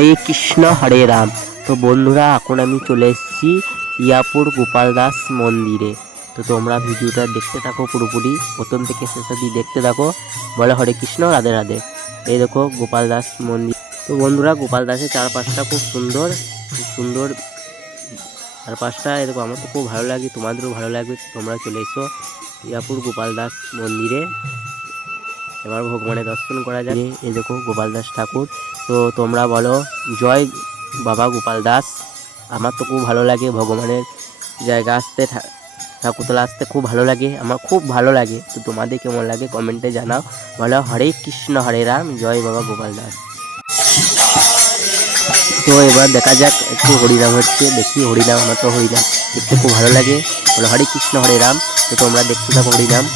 হরে কৃষ্ণ হরে রাম। তো বন্ধুরা, এখন আমি চলে এসেছি ইয়াপুর গোপাল দাস মন্দিরে। তো তোমরা ভিডিওটা দেখতে থাকো, পুরোপুরি প্রথম থেকে শেষ অবধি দেখতে থাকো। বলো হরে কৃষ্ণ, রাধে রাধে। এই দেখো গোপাল দাস মন্দির। তো বন্ধুরা, গোপাল দাসের চারপাশটা খুব সুন্দর, খুব সুন্দর চারপাশটা। এই দেখো, আমার তো খুব ভালো লাগে, তোমাদেরও ভালো লাগবে। তোমরা চলে এসো ইয়াপুর গোপাল দাস মন্দিরে। এবার ভগবানের দর্শন করা যায়। এই দেখো গোপাল দাস ঠাকুর। তো তোমরা বলো জয় বাবা গোপাল দাস। আমার তো খুব ভালো লাগে ভগবানের জায়গা আসতে, ঠাকুরতলা আসতে খুব ভালো লাগে, আমার খুব ভালো লাগে। তো তোমাদের কেমন লাগে কমেন্টে জানাও। বলো হরে কৃষ্ণ হরে রাম, জয় বাবা গোপাল দাস। তো এবার দেখা যাক, একটু হরিনাম হচ্ছে, দেখি হরিনাম। আমার তো হরিনাম দেখতে খুব ভালো লাগে। বলো হরে কৃষ্ণ হরে রাম। তো তোমরা দেখতে থাকো হরিনাম।